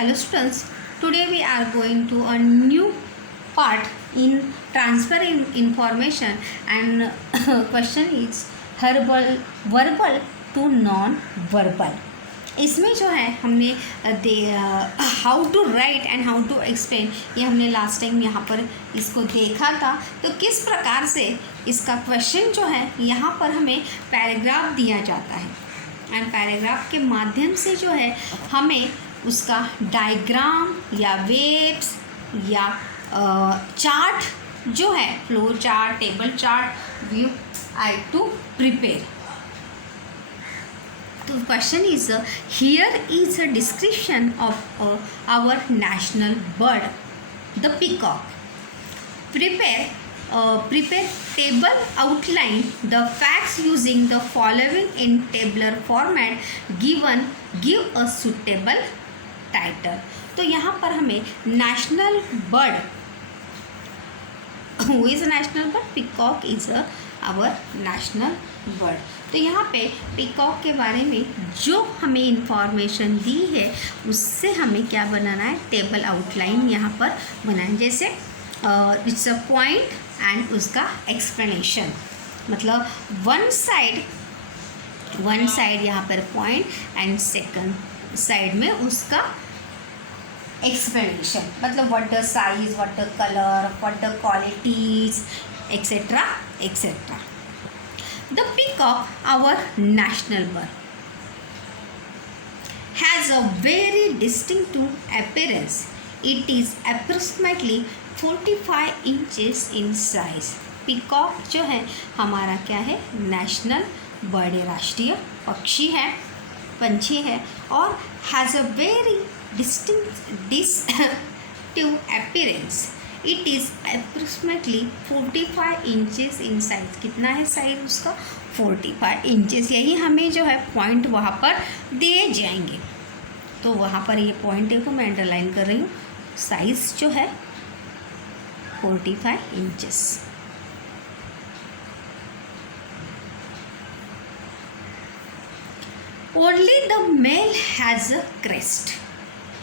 Hello students, today we are going to a new part in transferring information and question is verbal to non-verbal. इसमें जो है हमने how to write and how to explain ये हमने last time यहाँ पर इसको देखा था। तो किस प्रकार से इसका क्वेश्चन जो है यहाँ पर हमें पैराग्राफ दिया जाता है एंड पैराग्राफ के माध्यम से जो है हमें उसका डायग्राम या वेव्स या चार्ट जो है flow chart table chart view I to prepare. तो question is here is a description of our national bird the peacock. Prepare table outline the facts using the following in tabular format give a suitable title। तो यहाँ पर हमें national bird who is a national bird peacock is our national bird. तो यहाँ पे peacock के बारे में जो हमें इंफॉर्मेशन दी है उससे हमें क्या बनाना है, टेबल आउटलाइन यहाँ पर बनाए। जैसे इट्स अ पॉइंट एंड उसका एक्सप्लेनेशन, मतलब वन साइड यहाँ पर पॉइंट एंड सेकंड साइड में उसका एक्सप्लेनेशन, मतलब what the size, what the colour, what the qualities etcetera etcetera. The peacock our national bird has a very distinctive appearance. It is approximately 45 inches in size. Peacock जो है हमारा क्या है, national bird है, राष्ट्रीय पक्षी है, पंछी है और has a very distinctive appearance. It is approximately 45 inches in size. कितना है साइज उसका, 45 इंचेस। यही हमें जो है पॉइंट वहाँ पर दिए जाएंगे। तो वहाँ पर ये पॉइंट देखो मैं अंडरलाइन कर रही हूँ, साइज जो है 45 inches. Only the male has a crest.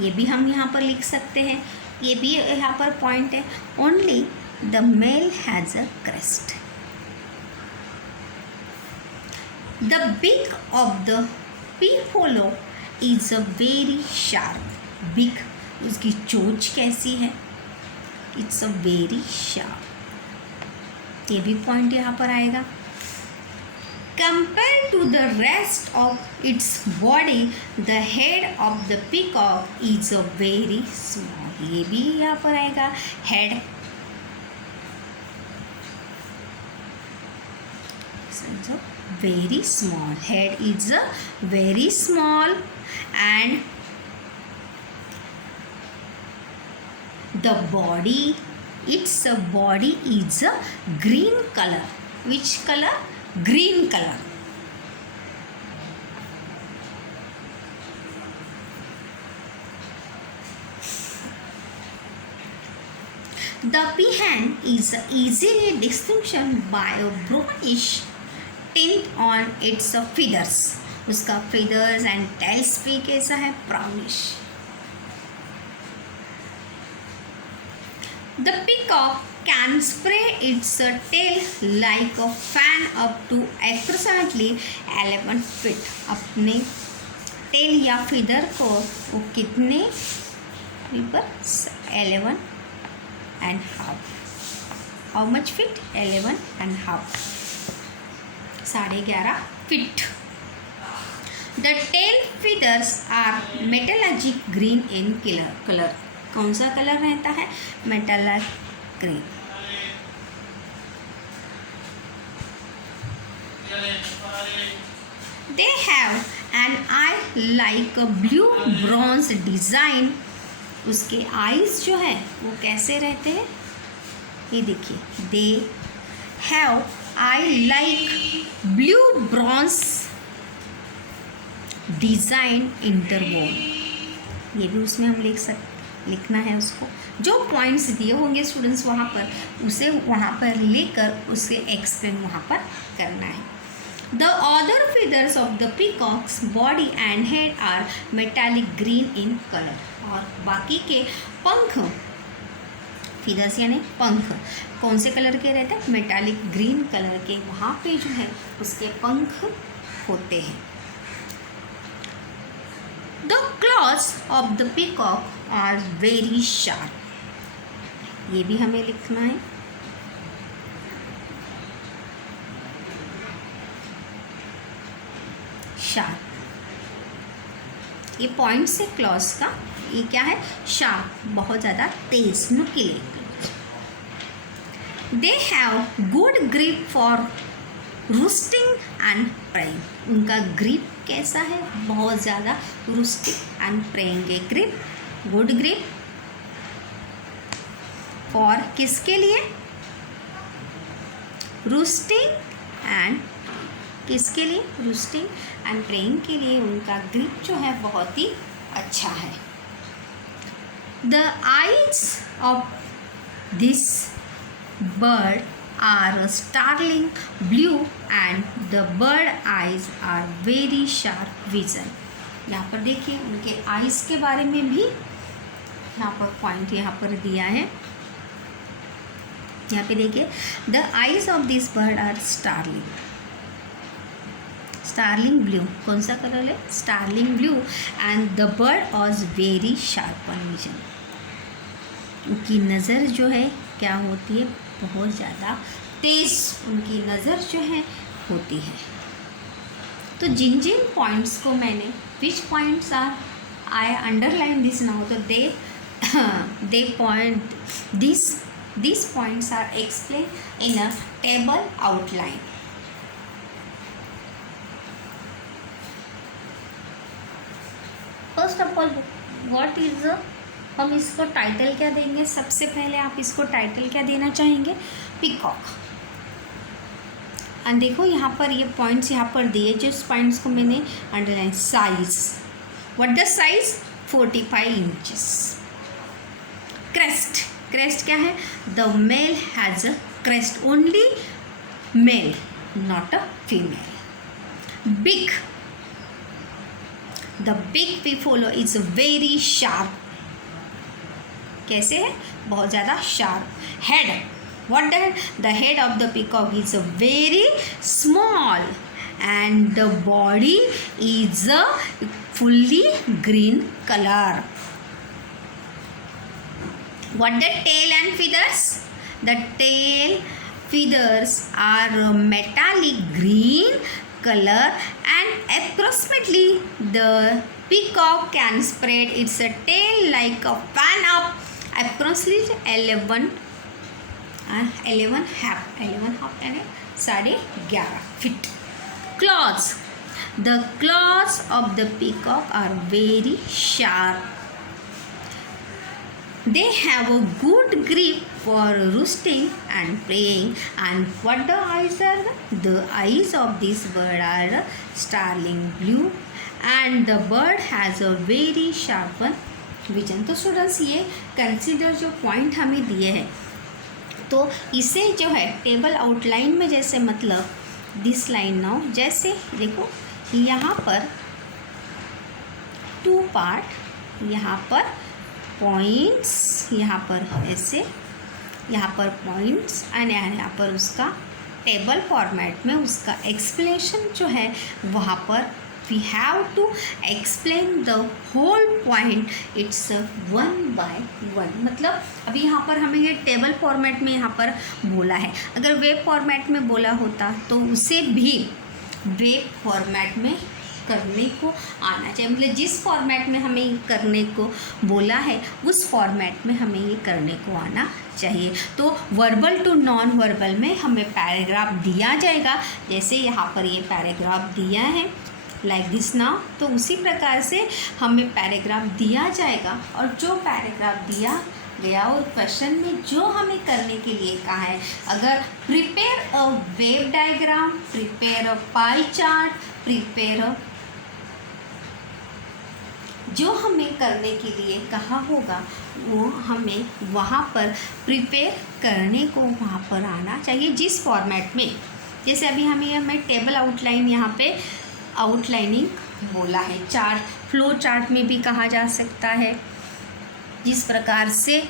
ये भी हम यहाँ पर लिख सकते हैं, ये भी यहाँ पर पॉइंट है। Only the male has a crest. The beak of the peafowl is a very sharp. Beak, उसकी चोंच कैसी है, इट्स अ वेरी शार्प। ये भी पॉइंट यहाँ पर आएगा। Compared to the rest of its body, the head of the peacock is a very small। ये भी यहाँ पर आएगा, head very small, head is a very small and the body, its body is a green color। Which color? Green color। The peahen is easily distinguished by a brownish tint on its feathers। उसका feathers and tails भी कैसा है, brownish। The peacock can spray its tail like a fan up to approximately 11 feet। अपने tail या feather को वो कितने पर 11 and half। How much feet, 11 and half, 11.5 feet. The tail feathers are metallic green in colour. कौन सा colour रहता है, metallic green. They have an eye like a blue bronze design। उसके आईज जो है वो कैसे रहते हैं, ये देखिए, they have eye like blue bronze design interval। ये भी उसमें हम लिखना है उसको, जो पॉइंट्स दिए होंगे स्टूडेंट्स वहाँ पर उसे वहाँ पर लेकर उसे एक्सप्लेन वहाँ पर करना है। The other feathers of the peacock's body and head are metallic green in color. और बाकी के पंख, feathers यानी पंख, कौन से कलर के रहते हैं? मेटालिक ग्रीन कलर के वहाँ पे जो है उसके पंख होते हैं. The claws of the peacock are very sharp. ये भी हमें लिखना है. शार्प, ये पॉइंट से क्लॉज का ये क्या है? शार्प, बहुत ज़्यादा तेज, नुकीले. They have good grip for रूस्टिंग and praying. उनका ग्रिप कैसा है? बहुत ज़्यादा रूस्टिंग एंड प्रेइंग. ये ग्रिप, गुड ग्रिप फॉर किसके लिए? रूस्टिंग एंड किसके लिए? रूस्टिंग एंड प्रेइंग के लिए उनका ग्रिप जो है बहुत ही अच्छा है. The eyes of this bird are starling blue and the bird eyes are very sharp vision. यहाँ पर देखिए उनके आईज के बारे में भी यहाँ पर पॉइंट यहाँ पर दिया है. यहाँ पे देखिए the eyes of this bird are starling. Starling blue, कौन सा कलर है? Starling blue. And the bird was very sharp on vision. उनकी नज़र जो है क्या होती है? बहुत ज़्यादा तेज उनकी नज़र जो है होती है. तो जिन जिन पॉइंट्स को मैंने, which points are I underline this now, तो the point these points are explained in a table outline. First of all what is हम इसको टाइटल क्या देंगे? सबसे पहले आप इसको टाइटल क्या देना चाहेंगे? पीकॉक. एंड देखो यहाँ पर ये पॉइंट्स यहाँ पर दिए, जो पॉइंट्स को मैंने underline. Size, what the size? 45 inches. Crest, crest क्या है? The male has a crest, only male, not a female. Big, the big पिफोलो इज वेरी शार्प. कैसे है? बहुत ज़्यादा sharp. Head, what the head? The head of the peacock is very small and the body is a fully green colour. What the tail and feathers? The tail feathers are metallic green color and approximately the peacock can spread its tail like a fan of approximately 11 half यानी 11.5 feet. Claws. The claws of the peacock are very sharp. They have a good grip for roosting and preying. And what the eyes are? The eyes of this bird are starling blue and the bird has a very sharp vision. तो students ये consider जो point हमें दिए हैं, तो इसे जो है टेबल आउटलाइन में जैसे मतलब दिस लाइन नाउ, जैसे देखो यहाँ पर 2 पार्ट, यहाँ पर पॉइंट्स, यहाँ पर ऐसे, यहाँ पर पॉइंट्स एंड यहाँ पर उसका टेबल फॉर्मेट में उसका एक्सप्लेनेशन जो है वहाँ पर we have to explain the whole point. It's 1 by 1. मतलब अभी यहाँ पर हमें ये टेबल फॉर्मेट में यहाँ पर बोला है. अगर वेब फॉर्मेट में बोला होता तो उसे भी वेब फॉर्मेट में करने को आना चाहिए. मतलब जिस फॉर्मेट में हमें करने को बोला है उस फॉर्मेट में हमें ये करने को आना चाहिए. तो वर्बल टू नॉन वर्बल में हमें पैराग्राफ दिया जाएगा. जैसे यहाँ पर ये पैराग्राफ दिया है लाइक दिस नाउ, तो उसी प्रकार से हमें पैराग्राफ दिया जाएगा. और जो पैराग्राफ दिया गया और क्वेश्चन में जो हमें करने के लिए कहा है, अगर prepare a wave diagram, prepare a pie chart, prepare a, जो हमें करने के लिए कहा होगा वो हमें वहाँ पर प्रिपेयर करने को वहाँ पर आना चाहिए जिस फॉर्मेट में. जैसे अभी हमें टेबल आउटलाइन यहाँ पे आउटलाइनिंग बोला है, चार्ट फ्लो चार्ट में भी कहा जा सकता है। जिस प्रकार से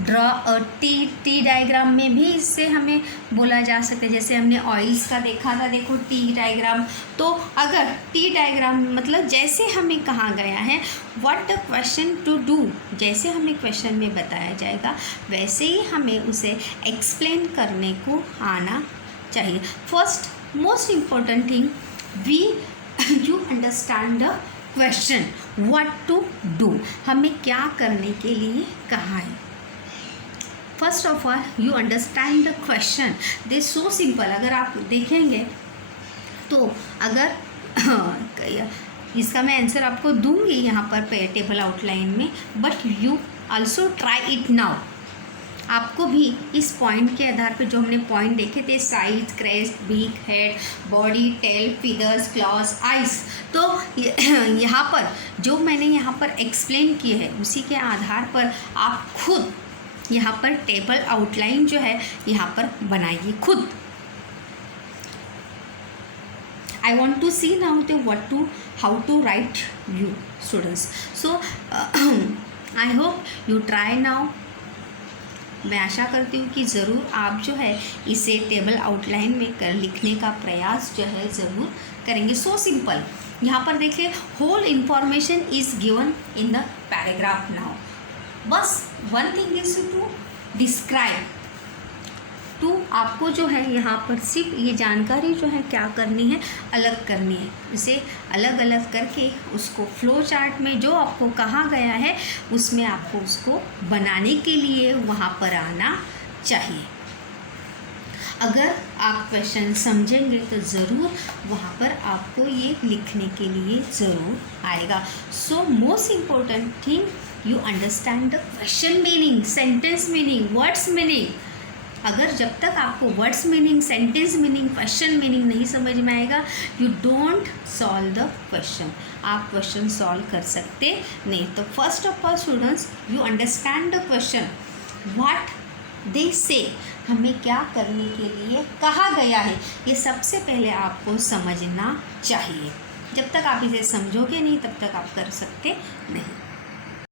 ड्रॉ टी डायग्राम में भी इससे हमें बोला जा सकता है। जैसे हमने ऑयल्स का देखा था, देखो टी डायग्राम। तो अगर टी डायग्राम मतलब जैसे हमें कहा गया है what the question to do, जैसे हमें क्वेश्चन में बताया जाएगा वैसे ही हमें उसे एक्सप्लेन करने को आना चाहिए। First most important thing you understand the question, what to do, हमें क्या करने के लिए कहा है। First of all you understand the question, this so simple. अगर आप देखेंगे तो अगर इसका मैं आंसर आपको दूंगी यहाँ पर टेबल आउटलाइन में, but you also try it now. आपको भी इस पॉइंट के आधार पर जो हमने पॉइंट देखे थे, size, crest, beak, head, body, tail, feathers, claws, eyes, तो यहाँ पर जो मैंने यहाँ पर एक्सप्लेन किए है उसी के आधार पर आप खुद यहाँ पर टेबल आउटलाइन जो है यहाँ पर बनाइए खुद। I want to see now the how to write you students. So I hope you try now. मैं आशा करती हूँ कि ज़रूर आप जो है इसे टेबल आउटलाइन में लिखने का प्रयास जो है ज़रूर करेंगे। सो सिंपल, यहाँ पर देखिए whole information is given in the paragraph now. बस one thing is to describe, to आपको जो है यहाँ पर सिर्फ ये जानकारी जो है क्या करनी है, अलग करनी है। इसे अलग अलग करके उसको फ्लो चार्ट में जो आपको कहा गया है उसमें आपको उसको बनाने के लिए वहाँ पर आना चाहिए। अगर आप क्वेश्चन समझेंगे तो ज़रूर वहाँ पर आपको ये लिखने के लिए ज़रूर आएगा। So most important thing you understand the question meaning, sentence meaning, words meaning. अगर जब तक आपको words meaning, sentence meaning, question meaning नहीं समझ में आएगा, you don't solve the question, आप क्वेश्चन सॉल्व कर सकते नहीं। तो first of all students you understand the question, what they से, हमें क्या करने के लिए कहा गया है, ये सबसे पहले आपको समझना चाहिए। जब तक आप इसे समझोगे नहीं तब तक आप कर सकते नहीं।